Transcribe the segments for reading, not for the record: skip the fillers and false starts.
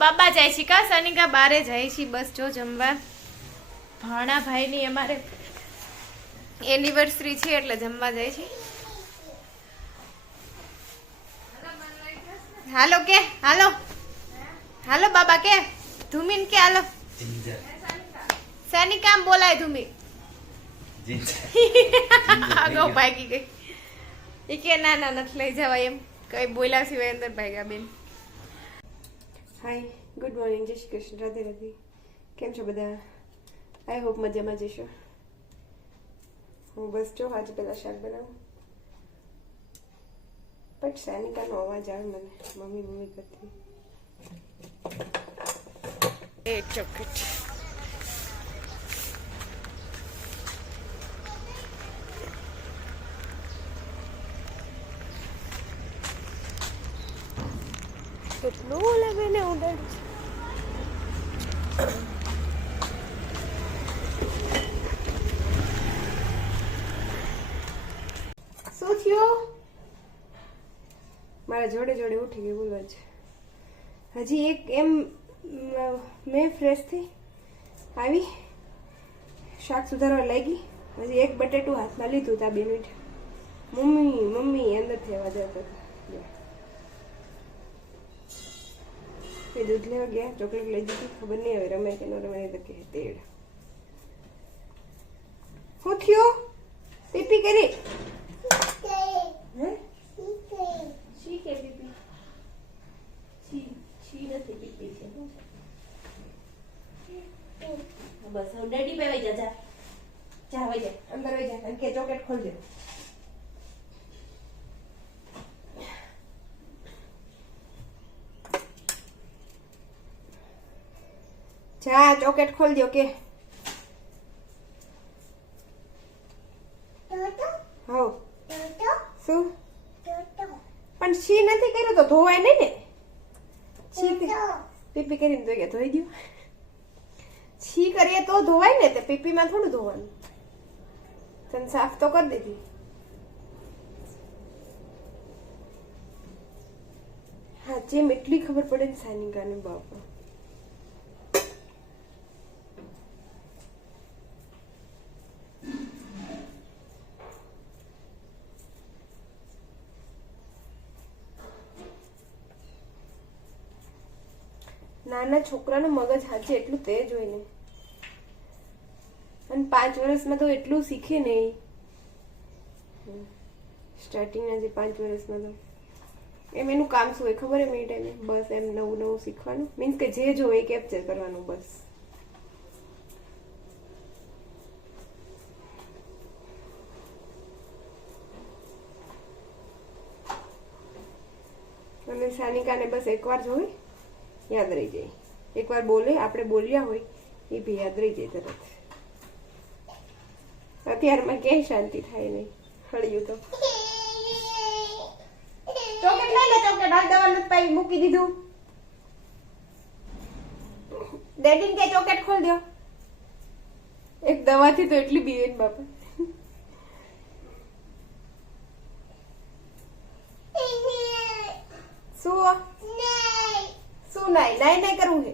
બાબા જાય છે કા સનિકા બારે જાય છે બસ જો જમવા ભાણા ભાઈની અમારે એનિવર્સરી છે એટલે જમવા જાય છે હાલો કે હાલો હાલો બાબા કે ધુમીન કે હાલો સનિકા આમ બોલાય ધુમી આગો ભાગી ગઈ એ કે ના ના નથી લઈ જવાય એમ કઈ બોલ્યા સિવાય અંદર ભાગ્યા બેન હાય ગુડ મોર્નિંગ જય શ્રી કૃષ્ણ રાધે રાધે કેમ છો બધા આઈ હોપ મજામાં જશો હું બસ જો આજે પેલા શાક બનાવું પણ સાનિકાનો અવાજ આવે મને મમ્મી મમ્મી કરતી એ ચોકલેટ કેટલું લાગે ને ઉડાડ શું થયું મારા જોડે જોડે ઉઠી ગઈ બોલવા છે હજી એક એમ મેં ફ્રેશ થઈ આવી શાક સુધારવા લાગી હજી એક બટેટું હાથમાં લીધું તા 2 મિનિટ મમ્મી મમ્મી અંદરથી અવાજ આવતો દૂધ લેવા ગયા ચોકલેટ લઈ દીધી ખબર નહીં હવે રમે કે ન રમે તો કે તેડ શું થયું પીપી કરી શી કે પીપી શી નથી પીપી છે બસ હવે ડેડી પે વઈ જા જા વઈ જા અંદર વઈ જા કે ચોકલેટ ખોલજો જા ચોકેટ ખોલ દો કે હો શું પણ છી નથી કર્યું તો ધોવાય નહીં ને છી પીપી કરીને ધોઈ ગયા ધોઈ દઉં છી કરીએ તો ધોવાય ને તે પીપીમાં થોડું ધોવાનું તને સાફ તો કરી દીધી હા જેમ એટલી ખબર પડે ને સાનિકાને બાપા નાના છોકરાનું મગજ હાચે એટલું તેજ હોય ને અને 5 વર્ષમાં તો એટલું શીખે નહીં સ્ટાર્ટિંગના જે 5 વર્ષમાં તો એમ એનું કામ શું હોય ખબર એમ એ ટાઈમે બસ એમ નવું નવું શીખવાનું મીન્સ કે જે જોવે કેપ્ચર કરવાનું બસ અને સાનિકાને બસ એકવાર જોઈ યાદ રહી જાય એકવાર બોલે આપણે બોલ્યા હોય એ બી યાદ રહી જાય તરત અત્યારમાં ક્યાંય શાંતિ થાય નહીં હળ્યું તો ચોકલેટ લઈ લે ચોકલેટ હાલ દવા નથી પાઈ મૂકી દીધું ડેડીને કે ચોકલેટ ખોલ દો એક દવાથી તો એટલી બીવે બાપા શું શું નાઈ નાઈ નહીં કરવું છે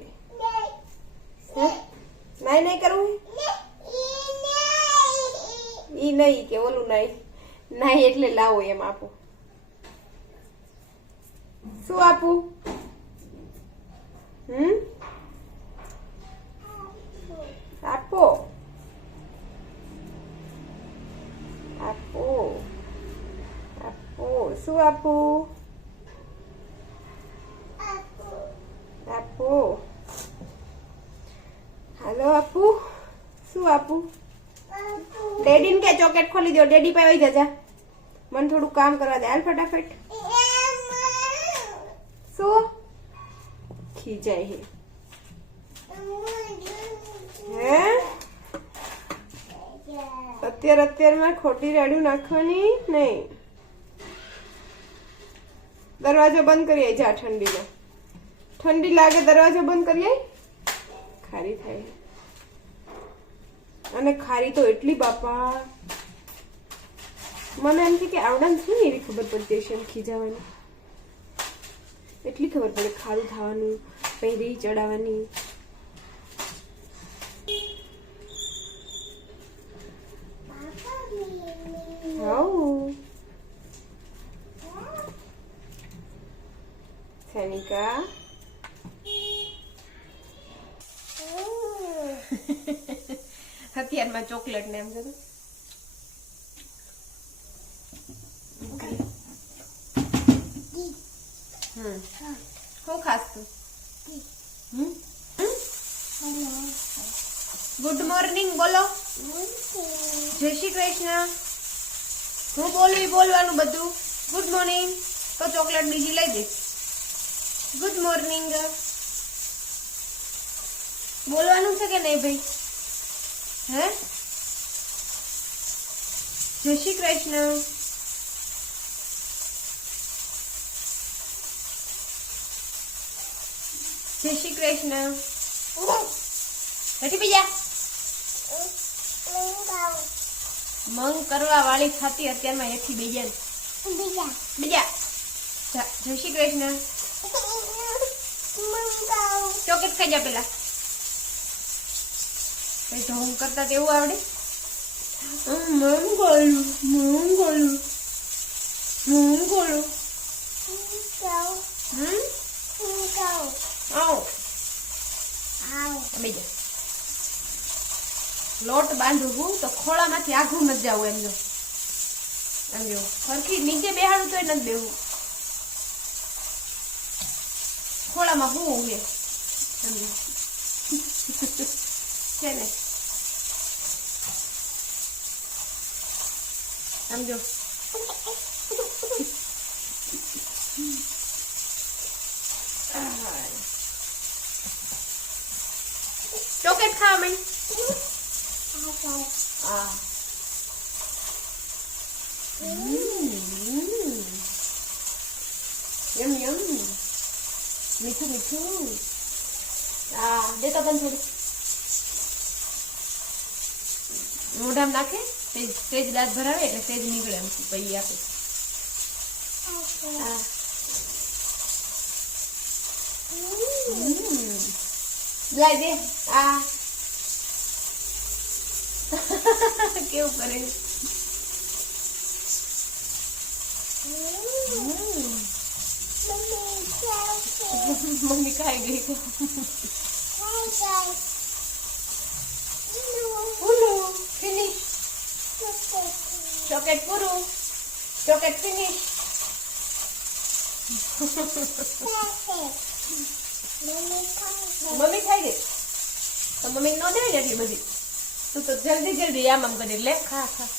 નાઈ નહીં કરવું છે ઈ નહીં કે ઓલું નાઈ નાઈ એટલે લાવો એમ આપો શું આપું આપો આપો આપો શું આપું આપો હાલો આપુ શું આપું ડેડીને કે ચોકેટ ખોલી દો ડેડી પાસે વઈ જા મને થોડું કામ કરવા દે હાલ ફટાફટ શું ખીજાય હે હે અત્યારમાં ખોટી રાડ્યું નાખવાની નહીં દરવાજો બંધ કરી જા ઠંડીમાં ઠંડી લાગે દરવાજો બંધ કરીએ ખારી થાય અને ખારી તો એટલી બાપા મને એમ કે આવડાને શું એવી ખબર પડતી છે એમ ખીજાવાની એટલી ખબર પડે ખારું થવાનું પહેરી ચડાવવાની. સનિકા હથિયારમાં ચોકલેટ ને એમ જતો શું ખાસ તું? ગુડ મોર્નિંગ બોલો. જય શ્રી કૃષ્ણ. હું બોલવી બોલવાનું બધું. ગુડ મોર્નિંગ તો ચોકલેટ બીજી લઈ દઈશ. ગુડ મોર્નિંગ બોલવાનું છે કે નહીં ભાઈ? હે જય શ્રી કૃષ્ણ. જય શ્રી કૃષ્ણ. નથી બીજા મંગ કરવા વાળી ખાતી અત્યારમાં એથી બીજા બીજા. જય શ્રી કૃષ્ણ. ચોકેટ ખાઈ જા પેલા. કઈ ઢોંગ કરતા તેવું આવડે? મંગોલું મંગોલું મંગોલું. બીજા લોટ બાંધું હું તો ખોળામાંથી આઘું નથી જવું. એમ જો એમ જો સરખી નીચે બેહાડું તો નથી બેહું. ખોળામાં હું છે ને સમજો. ચોકેટ ખાવા મળી. યમ યમ મીઠું મીઠું. દેતા પણ થોડું મોઢામાં નાખે. તેજ દાંત ભરાવે એટલે તેજ નીકળે. એમ પછી આપે. લાઈ દે. કેવું કરે? મમ્મી ખાઈ ગઈ. ફિનિશ. ચોકેટ પૂરું. ચોકેટ ફિનિશ. મમ્મી ખાઈ ગઈ તો મમ્મી નો દે ને એટલી બધી. તું તો જલ્દી જલ્દી આમ આમ કરી લે. ખા ખા.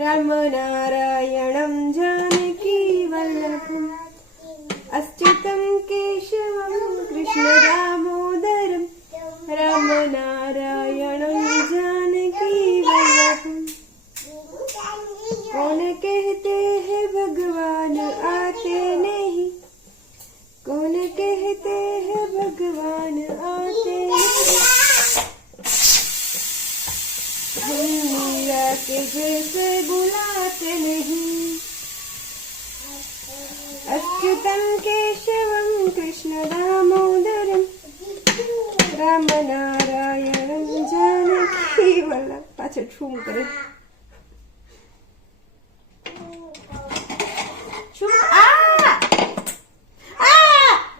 રામ નારાયણમ જાનકી વલ્લભમ અચ્યુતમ કેશવમ કૃષ્ણ દામોદરમ રામ નારાયણમ જાનકી વલ્લભમ. कौन कहते हैं भगवान आते नहीं, कौन कहते हैं भगवान आते नहीं, हम मीरा के जैसे बुलाते नहीं. अच्युतम केशवम कृष्ण दामोदरम राम नारायणम जानकी वल्लभ. पाछળ ઠુમ કરે.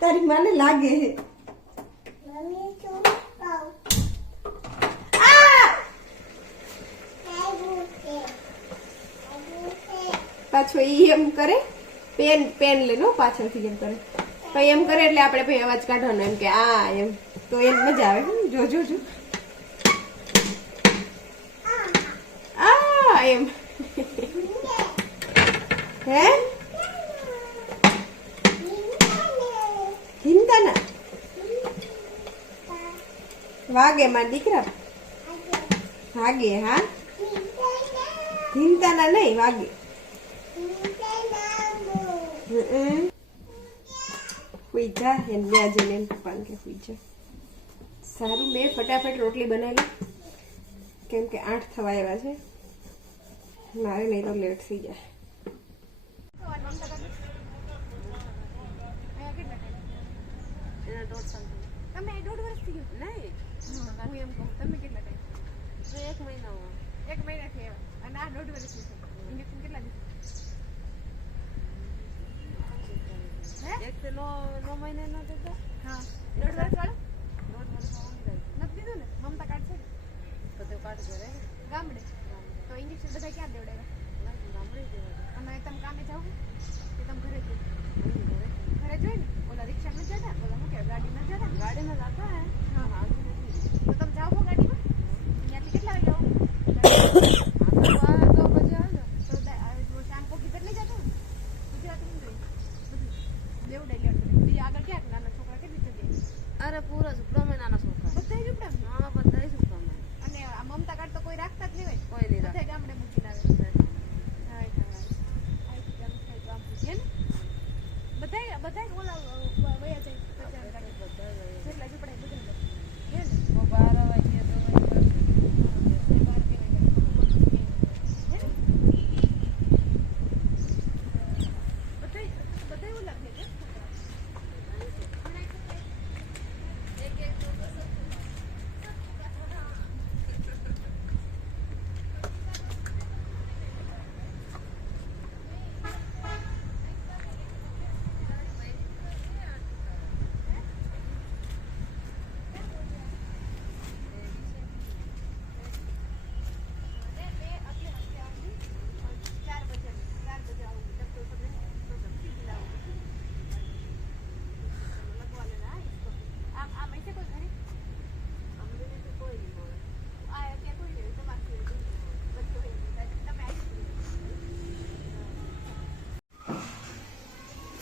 તારી માને લાગે હે. પાછો ઈ એમ કરે. પેન પેન લે નો પાછળથી એમ કરે. પછી એમ કરે એટલે આપણે પછી અવાજ કાઢવાનો એમ કે એમ. તો એમ મજા આવે. જો જો જો એમ. હે ચિંતાના વાગે મારા દીકરા વાગે. હા ચિંતાના નહીં વાગે. હુઈ જા. એમ ન્યા જઈને એમ પપ્પાને કે હુઈ જા. સારું મેં ફટાફટ રોટલી બનાવી કેમ કે 8 થવા આવ્યા છે. મારે નહીં તો લેટ થઈ જાય. એના 1.5 સાલ તમે 1.5 વર્ષ થઈ ગયું? નહીં હું એમ કહું તમે કેટલા ટાઈમ? તો 1 મહિના 1 મહિનાથી આવ્યા અને આ 1.5 વર્ષ થયું. ઇન્જેક્શન કેટલા દીધું? હે? એક તો 9 મહિના નો દેતા હા 1.5 વર્ષ વાળો 1.5 વર્ષ નથી દીધું ને? મમતા કાર્ડ છે ને? તો તે કાઢ કરે ગામડે તો ઇન્જેક્શન બધા ક્યાં દેવડાવ્યા? ગામડે દેવા અને તમે કામે જાઓ કે તમે ઘરે જ ઘરે જોઈ ને ઓલા રિક્ષામાં જ જતા ઓલા શું કહેવાય ગાડીમાં જ જતા ગાડીમાં જતા હે હા. આગળ નથી તો તમે જાઓ છો ગાડીમાં ત્યાંથી કેટલા વાગે આવો? આ તો પછી આવે તો શામ કોકી પર નહીં જતો ગુજરાતી નહીં જોઈ બધું દેવડાઈ લેવાનું બીજા આગળ ક્યાંક નાના છોકરા કેટલી જગ્યાએ અરે પૂરા સુપડા નાના છોકરા બધા જ ઉપડા હા બધા સુપડા અને આ મમતા કાર્ડ તો કોઈ રાખતા જ નહીં હોય કોઈ નહીં બધા ગામડે મૂકીને આવે બધા બધા ઓલા વયા જાય બજાર ગાડી જેટલા ઝૂંપડા બધા હે ને 12 વાગે તો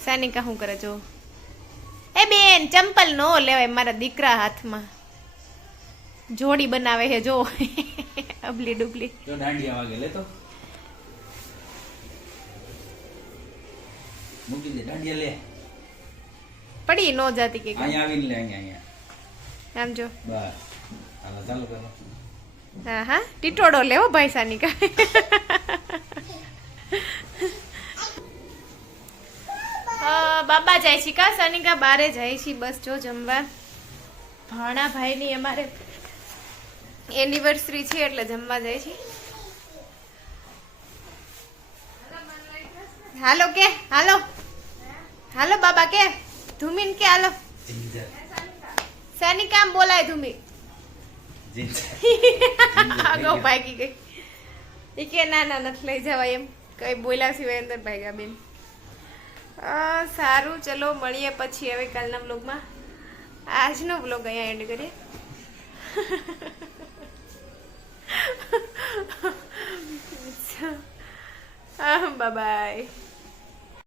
સાનિકા શું કરે જો? એ બેન ચંપલ નો લેવાય મારા દીકરા હાથમાં જોડી બનાવે છે જો અબલી ડુબલી જો દાંડિયા વાગે લે તો મૂકી દે દાંડિયા લે પડી નો જાતી કે અહીંયા આવીને લે અહીંયા આમ જો બસ હાલો ચાલુ કરો હા હા ટીટોડો લેવો ભાઈ સાનિકા બાબા જાય છે કા સાનિકા બારે જાય છે બસ જો જમવા ભાણા ભાઈની અમારે એનિવર્સરી છે એટલે જમવા જાય છે હાલો કે હાલો હાલો બાબા કે ધુમીન કે હાલો જિંજર સાનિકા આમ બોલાય ધુમી આગો ભાગી ગઈ એ કે ના ના નથી લઈ જવાય એમ કઈ બોલ્યા સિવાય અંદર ભાગ્યા બેન સારું ચલો મળીએ પછી હવે કાલના બ્લોગમાં આજનો બ્લોગ અહીંયા એન્ડ કરીએ બાય બાય